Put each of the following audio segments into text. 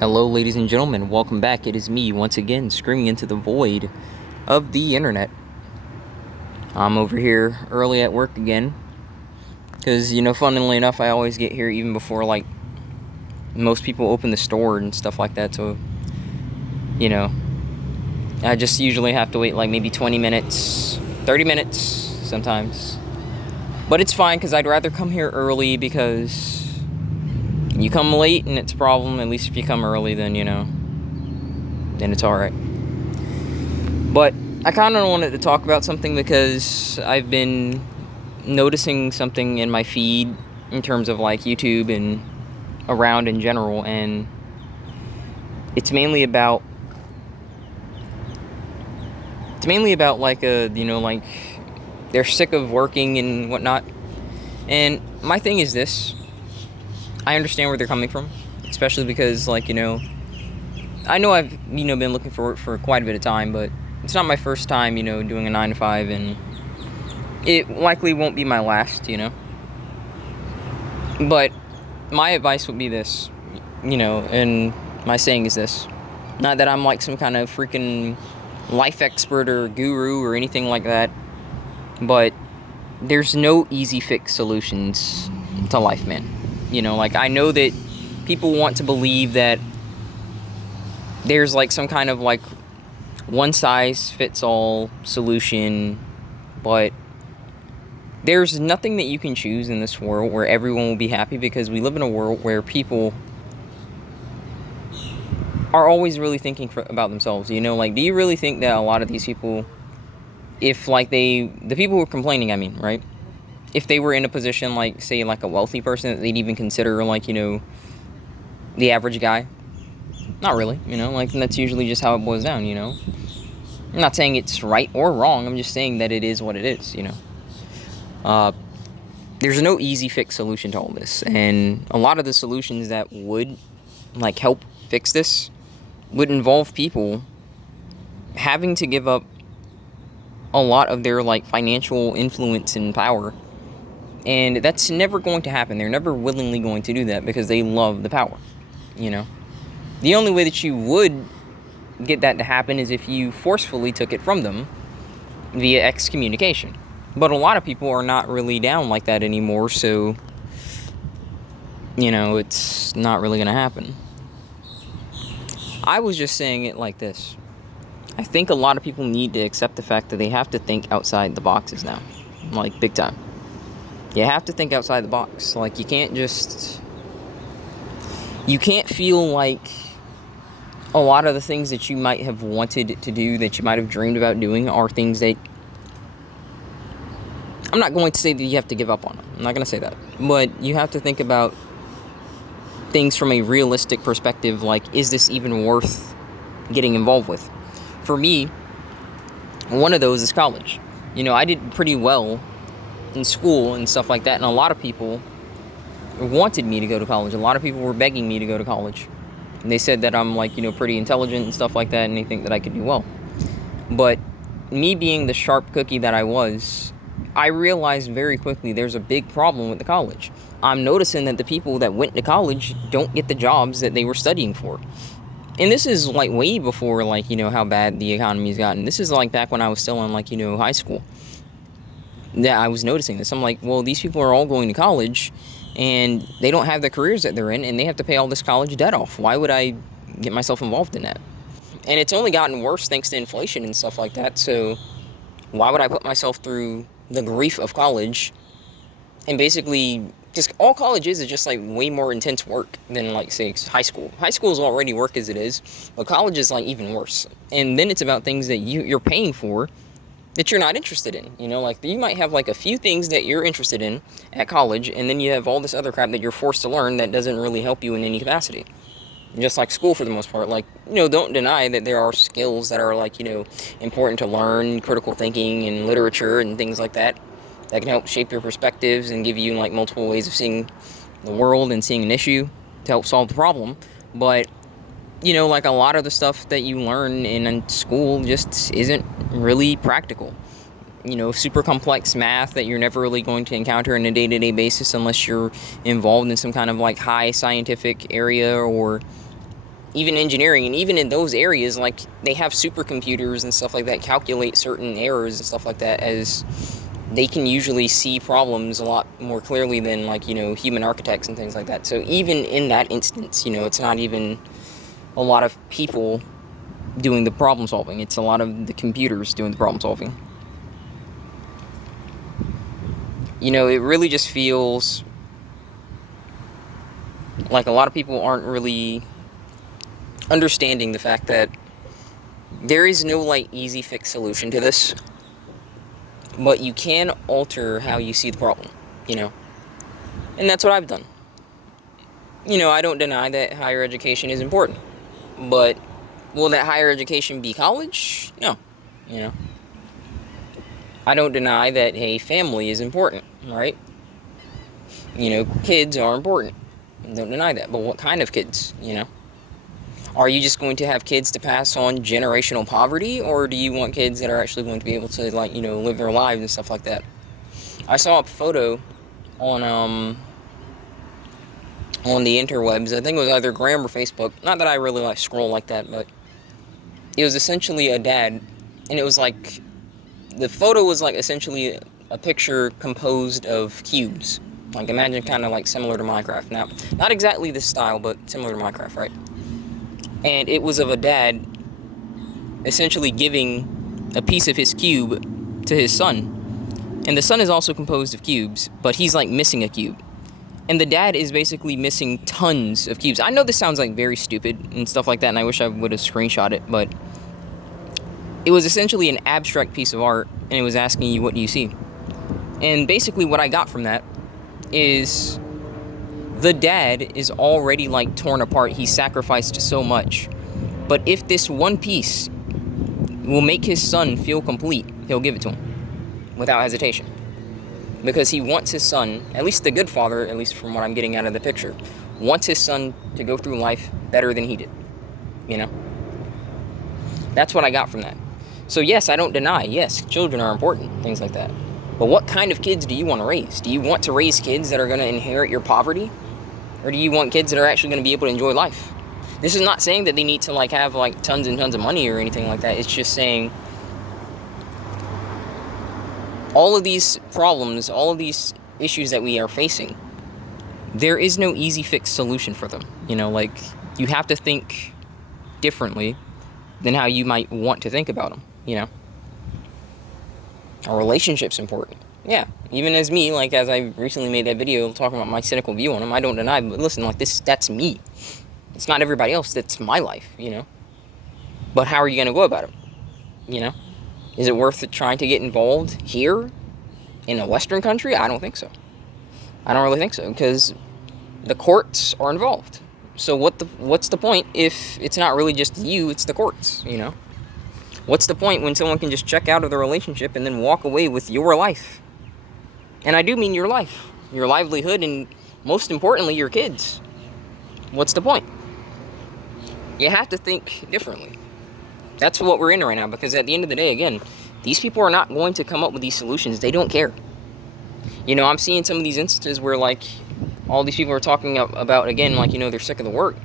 Hello, ladies and gentlemen. Welcome back. It is me once again, screaming into the void of the internet. I'm over here early at work again, because funnily enough, I always get here even before most people open the store and stuff like that. So, you know, I just usually have to wait like maybe 20 minutes, 30 minutes sometimes. But it's fine because I'd rather come here early because you come late and it's a problem. At least if you come early, then then it's all right. But I kind of wanted to talk about something because I've been noticing something in my feed in terms of like YouTube and around in general, and it's mainly about like they're sick of working and whatnot. And my thing is this: I understand where they're coming from, especially because I know I've been looking for work for quite a bit of time, but it's not my first time doing a 9 to 5, and it likely won't be my last. But my advice would be this, and my saying is this: not that I'm like some kind of freaking life expert or guru or anything like that, but there's no easy fix solutions to life, man. I know that people want to believe that there's like some kind of like one size fits all solution, but there's nothing that you can choose in this world where everyone will be happy, because we live in a world where people are always really thinking about themselves. Do you really think that a lot of these people, if the people who are complaining, right? If they were in a position like, say, like a wealthy person, that they'd even consider the average guy? Not really, and that's usually just how it boils down, I'm not saying it's right or wrong, I'm just saying that it is what it is, There's no easy fix solution to all this, and a lot of the solutions that would help fix this would involve people having to give up a lot of their financial influence and power, and that's never going to happen. They're never willingly going to do that because they love the power. The only way that you would get that to happen is if you forcefully took it from them via excommunication. But a lot of people are not really down like that anymore, so it's not really gonna happen. I was just saying it like this: I think a lot of people need to accept the fact that they have to think outside the boxes now, big time. You have to think outside the box. You can't feel like a lot of the things that you might have wanted to do, that you might have dreamed about doing, are things that, I'm not going to say that you have to give up on them. I'm not going to say that. But you have to think about things from a realistic perspective, is this even worth getting involved with? For me, one of those is college. I did pretty well in school and stuff like that, and a lot of people wanted me to go to college. A lot of people were begging me to go to college. And they said that I'm pretty intelligent and stuff like that, and they think that I could do well. But me being the sharp cookie that I was, I realized very quickly there's a big problem with the college. I'm noticing that the people that went to college don't get the jobs that they were studying for. And this is way before how bad the economy's gotten. This is back when I was still in high school. Yeah, I was noticing this. I'm like, well, these people are all going to college and they don't have the careers that they're in, and they have to pay all this college debt off. Why would I get myself involved in that? And it's only gotten worse thanks to inflation and stuff like that. So why would I put myself through the grief of college? And basically, just all college is just way more intense work than say high school. High school is already work as it is, but college is even worse. And then it's about things that you're paying for that you're not interested in. You might have a few things that you're interested in at college, and then you have all this other crap that you're forced to learn that doesn't really help you in any capacity. Just like school for the most part. Don't deny that there are skills that are important to learn, critical thinking and literature and things like that can help shape your perspectives and give you multiple ways of seeing the world and seeing an issue to help solve the problem. But a lot of the stuff that you learn in school just isn't really practical. Super complex math that you're never really going to encounter on a day-to-day basis unless you're involved in some kind of high scientific area, or even engineering, and even in those areas, like, they have supercomputers and stuff like that calculate certain errors and stuff like that, as they can usually see problems a lot more clearly than, like, human architects and things like that. So even in that instance, it's not even a lot of people doing the problem solving. It's a lot of the computers doing the problem solving. It really just feels like a lot of people aren't really understanding the fact that there is no, like, easy fix solution to this, but you can alter how you see the problem, and that's what I've done. I don't deny that higher education is important, but will that higher education be college? No. I don't deny that, hey, family is important, right? Kids are important. Don't deny that. But what kind of kids, Are you just going to have kids to pass on generational poverty, or do you want kids that are actually going to be able to, like, live their lives and stuff like that? I saw a photo on the interwebs. I think it was either Gram or Facebook. Not that I really, like, scroll like that, but it was essentially a dad, and it was like, the photo was, like, essentially a picture composed of cubes. Like, imagine kind of, like, similar to Minecraft. Now, not exactly this style, but similar to Minecraft, right? And it was of a dad essentially giving a piece of his cube to his son. And the son is also composed of cubes, but he's, like, missing a cube. And the dad is basically missing tons of cubes. I know this sounds, like, very stupid and stuff like that, and I wish I would have screenshot it, but it was essentially an abstract piece of art, and it was asking you, what do you see? And basically what I got from that is the dad is already, like, torn apart. He sacrificed so much. But if this one piece will make his son feel complete, he'll give it to him without hesitation. Because he wants his son, at least the good father, at least from what I'm getting out of the picture, wants his son to go through life better than he did. That's what I got from that. So yes, I don't deny, yes, children are important, things like that. But what kind of kids do you want to raise? Do you want to raise kids that are going to inherit your poverty? Or do you want kids that are actually going to be able to enjoy life? This is not saying that they need to, like, have, like, tons and tons of money or anything like that. It's just saying all of these problems, all of these issues that we are facing, there is no easy fix solution for them. Like, you have to think differently than how you might want to think about them, A relationship's important. Yeah, even as me, like, as I recently made that video talking about my cynical view on them, I don't deny, but listen, like, that's me. It's not everybody else, that's my life, But how are you going to go about it, Is it worth it trying to get involved here in a Western country? I don't think so. I don't really think so, because the courts are involved. So what's the point if it's not really just you, it's the courts, What's the point when someone can just check out of the relationship and then walk away with your life? And I do mean your life, your livelihood, and most importantly, your kids. What's the point? You have to think differently. That's what we're in right now, because at the end of the day, again, these people are not going to come up with these solutions. They don't care. I'm seeing some of these instances where, like, all these people are talking about, again, like, they're sick of the work.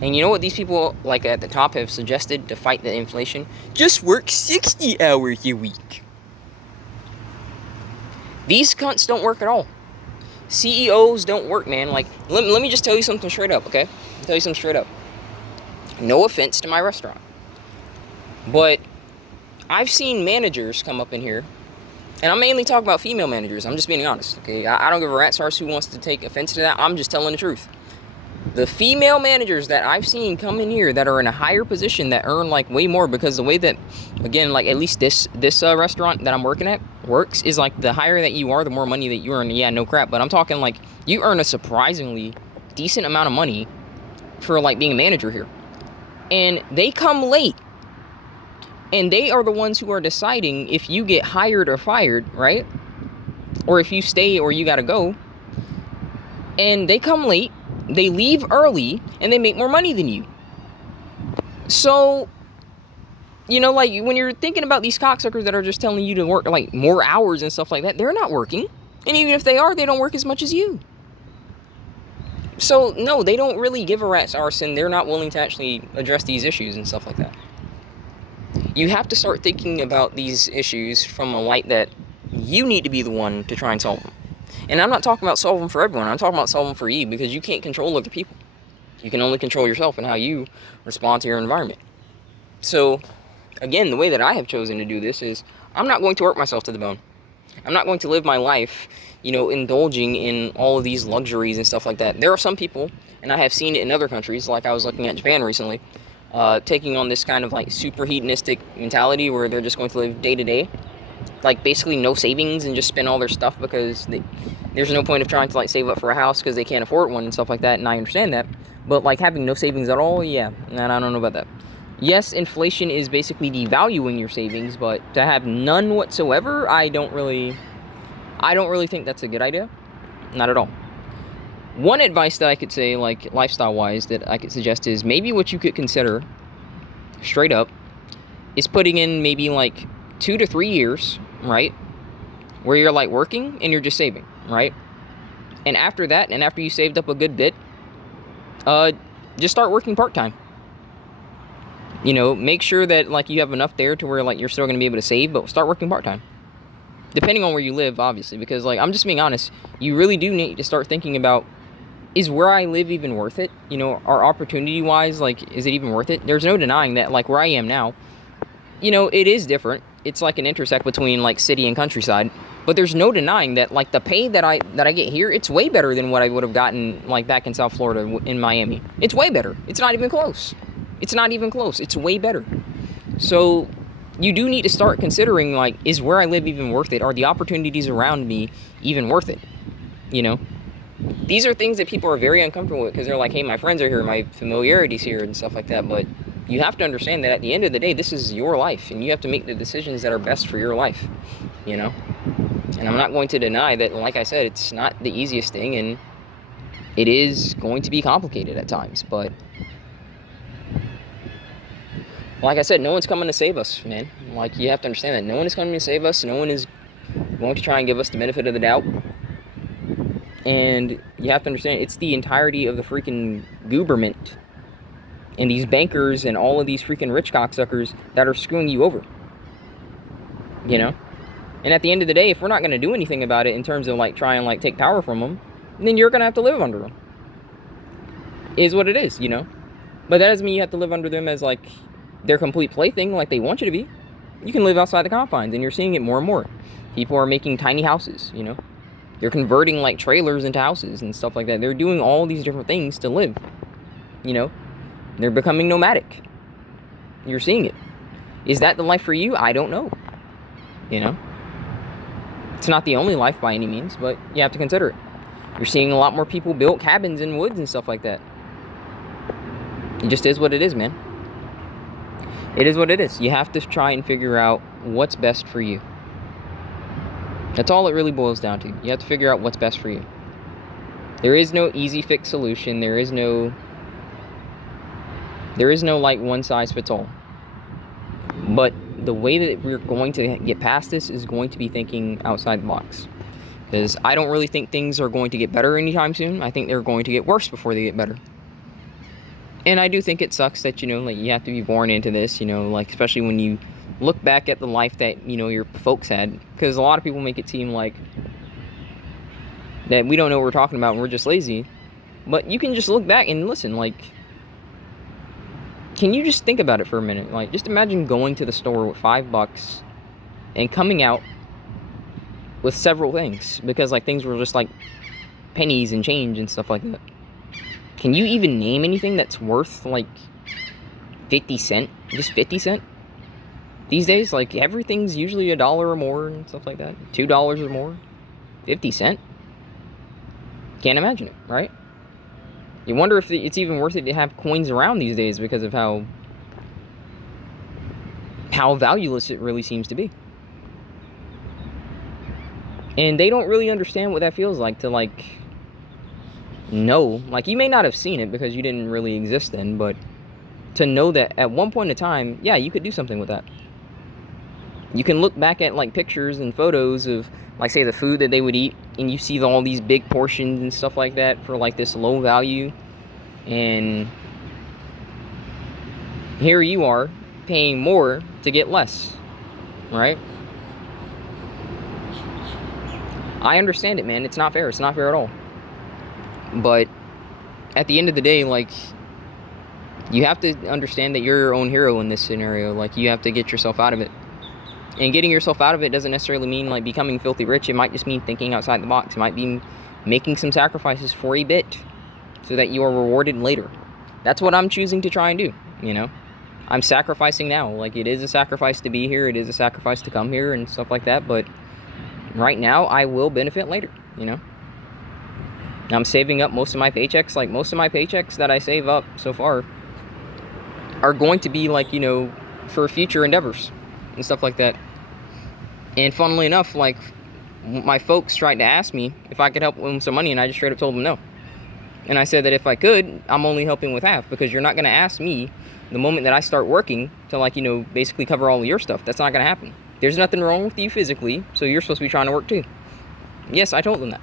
And you know what these people, like, at the top have suggested to fight the inflation? Just work 60 hours a week. These cunts don't work at all. CEOs don't work, man. Like, let me just tell you something straight up, okay? I'll tell you something straight up. No offense to my restaurant, but I've seen managers come up in here, and I'm mainly talking about female managers. I'm just being honest, okay? I don't give a rat's arse who wants to take offense to that. I'm just telling the truth. The female managers that I've seen come in here that are in a higher position that earn, like, way more, because the way that, again, like, at least this restaurant that I'm working at works is, like, the higher that you are, the more money that you earn. Yeah, no crap, but I'm talking, like, you earn a surprisingly decent amount of money for, like, being a manager here. And they come late, and they are the ones who are deciding if you get hired or fired, right? Or if you stay or you gotta go. And they come late, they leave early, and they make more money than you. So, like, when you're thinking about these cocksuckers that are just telling you to work, like, more hours and stuff like that, they're not working. And even if they are, they don't work as much as you. So, no, they don't really give a rat's arse, and they're not willing to actually address these issues and stuff like that. You have to start thinking about these issues from a light that you need to be the one to try and solve them. And I'm not talking about solving them for everyone. I'm talking about solving them for you, because you can't control other people. You can only control yourself and how you respond to your environment. So, again, the way that I have chosen to do this is I'm not going to work myself to the bone. I'm not going to live my life, indulging in all of these luxuries and stuff like that. There are some people, and I have seen it in other countries, like I was looking at Japan recently, taking on this kind of like super hedonistic mentality where they're just going to live day to day, like basically no savings and just spend all their stuff because there's no point of trying to like save up for a house because they can't afford one and stuff like that, and I understand that. But like having no savings at all, yeah, and I don't know about that. Yes, inflation is basically devaluing your savings, but to have none whatsoever, I don't really think that's a good idea. Not at all. One advice that I could say, like lifestyle-wise, that I could suggest is maybe what you could consider, straight up, is putting in maybe like 2 to 3 years, right, where you're like working and you're just saving, right? And after that, and after you saved up a good bit, just start working part-time. Make sure that like you have enough there to where like you're still going to be able to save, but start working part-time. Depending on where you live, obviously, because like I'm just being honest, you really do need to start thinking about, is where I live even worth it? Our opportunity-wise, like, is it even worth it? There's no denying that, like, where I am now, it is different. It's like an intersect between like city and countryside, but there's no denying that like the pay that I get here, it's way better than what I would have gotten like back in South Florida in Miami. It's way better. It's not even close. It's not even close. It's way better. So you do need to start considering, like, is where I live even worth it? Are the opportunities around me even worth it? These are things that people are very uncomfortable with because they're like, hey, my friends are here, my familiarity's here and stuff like that. But you have to understand that at the end of the day, this is your life and you have to make the decisions that are best for your life, And I'm not going to deny that, like I said, it's not the easiest thing and it is going to be complicated at times, but like I said, no one's coming to save us, man. Like, you have to understand that no one is coming to save us. No one is going to try and give us the benefit of the doubt. And you have to understand, it's the entirety of the freaking gooberment and these bankers and all of these freaking rich cocksuckers that are screwing you over. And at the end of the day, if we're not going to do anything about it in terms of like try and like take power from them, then you're going to have to live under them. Is what it is, But that doesn't mean you have to live under them as like their complete plaything like they want you to be. You can live outside the confines, and you're seeing it more and more. People are making tiny houses, They're converting like trailers into houses and stuff like that. They're doing all these different things to live, They're becoming nomadic. You're seeing it. Is that the life for you? I don't know. It's not the only life by any means, but you have to consider it. You're seeing a lot more people build cabins in woods and stuff like that. It just is what it is, man. It is what it is. You have to try and figure out what's best for you. That's all it really boils down to. You have to figure out what's best for you. There is no easy fix solution. There is no like one size fits all. But the way that we're going to get past this is going to be thinking outside the box. Because I don't really think things are going to get better anytime soon. I think they're going to get worse before they get better. And I do think it sucks that, like you have to be born into this, like especially when you look back at the life that, your folks had. Because a lot of people make it seem like that we don't know what we're talking about and we're just lazy. But you can just look back and listen, like, can you just think about it for a minute? Like, just imagine going to the store with $5 and coming out with several things. Because, like, things were just, like, pennies and change and stuff like that. Can you even name anything that's worth, like, 50 cents? Just 50 cents? These days, like, everything's usually $1 or more and stuff like that. $2 or more. 50 cents? Can't imagine it, right? You wonder if it's even worth it to have coins around these days because of how valueless it really seems to be. And they don't really understand what that feels like to, like, know. Like, you may not have seen it because you didn't really exist then, but to know that at one point in time, yeah, you could do something with that. You can look back at like pictures and photos of, like, say, the food that they would eat, and you see all these big portions and stuff like that for like this low value, and here you are paying more to get less, right? I understand it, man. It's not fair. It's not fair at all. But at the end of the day, like, you have to understand that you're your own hero in this scenario. Like, you have to get yourself out of it. And getting yourself out of it doesn't necessarily mean like becoming filthy rich. It might just mean thinking outside the box. It might be making some sacrifices for a bit so that you are rewarded later. That's what I'm choosing to try and do, you know? I'm sacrificing now. Like, it is a sacrifice to be here. It is a sacrifice to come here and stuff like that. But right now, I will benefit later, you know? I'm saving up most of my paychecks. Like, most of my paychecks that I save up so far are going to be, like, you know, for future endeavors and stuff like that. And funnily enough, like, my folks tried to ask me if I could help them with some money, and I just straight up told them no. And I said that if I could, I'm only helping with half, because you're not going to ask me the moment that I start working to, like, you know, basically cover all of your stuff. That's not going to happen. There's nothing wrong with you physically, so you're supposed to be trying to work too. Yes, I told them that.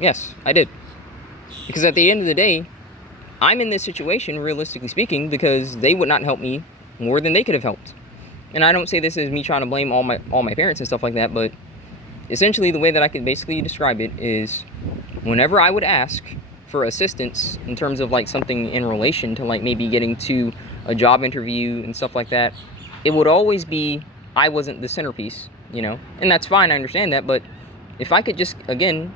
Yes, I did. Because at the end of the day, I'm in this situation, realistically speaking, because they would not help me more than they could have helped. And I don't say this as me trying to blame all my parents and stuff like that, but essentially the way that I could basically describe it is whenever I would ask for assistance in terms of like something in relation to like maybe getting to a job interview and stuff like that, it would always be I wasn't the centerpiece, you know? And that's fine, I understand that, but if I could just, again,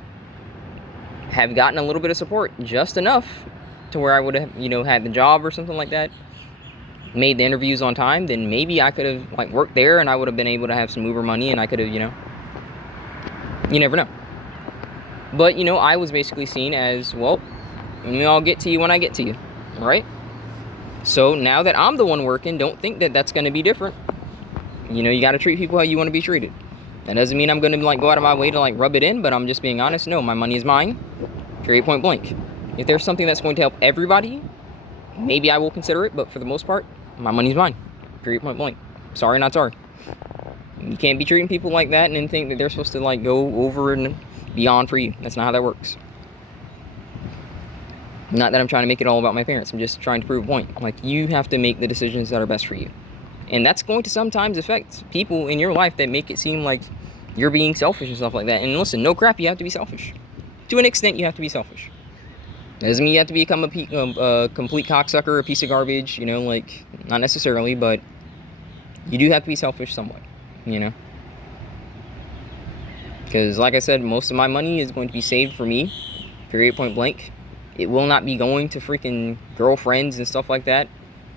have gotten a little bit of support, just enough to where I would have, you know, had the job or something like that, made the interviews on time, then maybe I could have like worked there and I would have been able to have some Uber money, and I could have, you know, you never know. But, you know, I was basically seen as, well, I'll get to you when I get to you, right? So now that I'm the one working, don't think that that's going to be different. You know, you got to treat people how you want to be treated. That doesn't mean I'm going to like go out of my way to like rub it in, but I'm just being honest. No, my money is mine, period, point blank. If there's something that's going to help everybody, maybe I will consider it, but for the most part, my money's mine, period, point blank. Sorry, not sorry. You can't be treating people like that and then think that they're supposed to like go over and beyond for you. That's not how that works. Not that I'm trying to make it all about my parents. I'm just trying to prove a point. Like, you have to make the decisions that are best for you. And that's going to sometimes affect people in your life that make it seem like you're being selfish and stuff like that. And listen, no crap, you have to be selfish. To an extent, you have to be selfish. That doesn't mean you have to become a complete cocksucker, a piece of garbage, you know, like, not necessarily, but you do have to be selfish somewhat, you know? Because, like I said, most of my money is going to be saved for me, period, point blank. It will not be going to freaking girlfriends and stuff like that.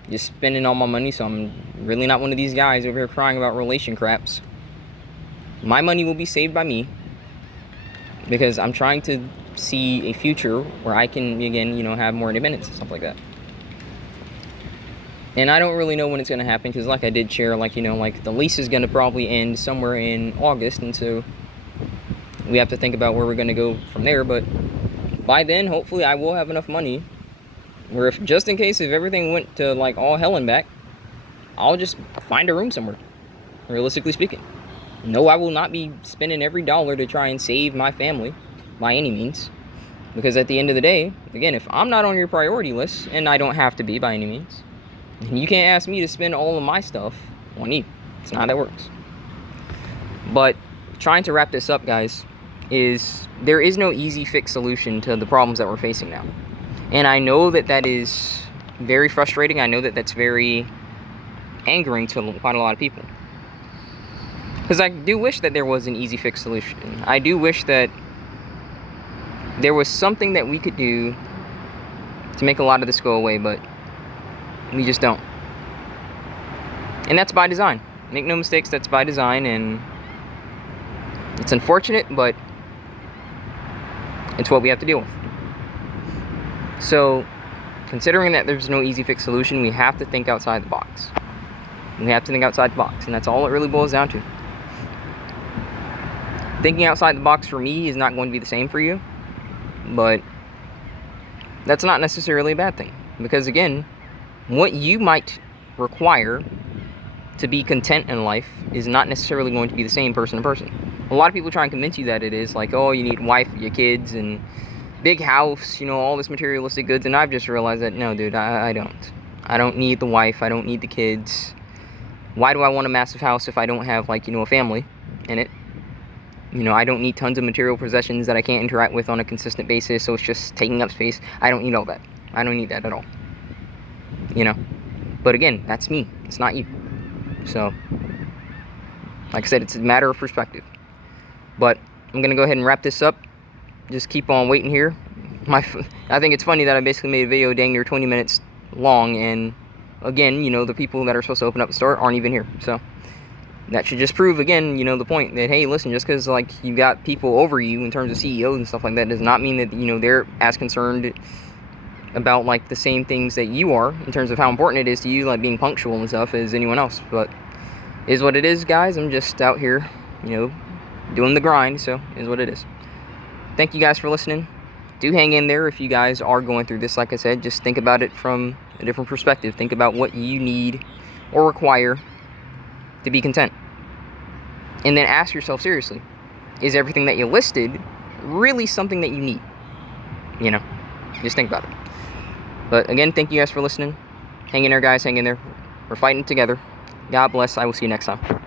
Just spending all my money, so I'm really not one of these guys over here crying about relation craps. My money will be saved by me, because I'm trying to see a future where I can, again, you know, have more independence and stuff like that. And I don't really know when it's going to happen, because like I did share, like, you know, like the lease is going to probably end somewhere in August, and so we have to think about where we're going to go from there. But by then, hopefully I will have enough money where, if just in case if everything went to like all hell and back, I'll just find a room somewhere, realistically speaking. No, I will not be spending every dollar to try and save my family by any means, because at the end of the day, again, if I'm not on your priority list, and I don't have to be by any means, you can't ask me to spend all of my stuff on you. It's not how that works. But trying to wrap this up, guys, is there is no easy fix solution to the problems that we're facing now. And I know that that is very frustrating. I know that that's very angering to quite a lot of people, because I do wish that there was an easy fix solution. I do wish that there was something that we could do to make a lot of this go away, but we just don't. And that's by design. Make no mistakes, that's by design, and it's unfortunate, but it's what we have to deal with. So, considering that there's no easy fix solution, we have to think outside the box. We have to think outside the box, and that's all it really boils down to. Thinking outside the box for me is not going to be the same for you, but that's not necessarily a bad thing, because again, what you might require to be content in life is not necessarily going to be the same person to person. A lot of people try and convince you that it is, like, oh, you need a wife, your kids, and big house, you know, all this materialistic goods, and I've just realized that, no, dude, I don't. I don't need the wife, I don't need the kids. Why do I want a massive house if I don't have, like, you know, a family in it? You know, I don't need tons of material possessions that I can't interact with on a consistent basis, so it's just taking up space. I don't need all that. I don't need that at all. You know? But again, that's me. It's not you. So, like I said, it's a matter of perspective. But I'm going to go ahead and wrap this up. Just keep on waiting here. I think it's funny that I basically made a video dang near 20 minutes long, and again, you know, the people that are supposed to open up the store aren't even here. So that should just prove, again, you know, the point that, hey, listen, just because, like, you got people over you in terms of CEOs and stuff like that does not mean that, you know, they're as concerned about, like, the same things that you are in terms of how important it is to you, like being punctual and stuff, as anyone else. But it is what it is, guys. I'm just out here, you know, doing the grind, so it is what it is. Thank you guys for listening. Do hang in there if you guys are going through this. Like I said, just think about it from a different perspective. Think about what you need or require to be content. And then ask yourself seriously, is everything that you listed really something that you need? You know, just think about it. But again, thank you guys for listening. Hang in there, guys. Hang in there. We're fighting together. God bless. I will see you next time.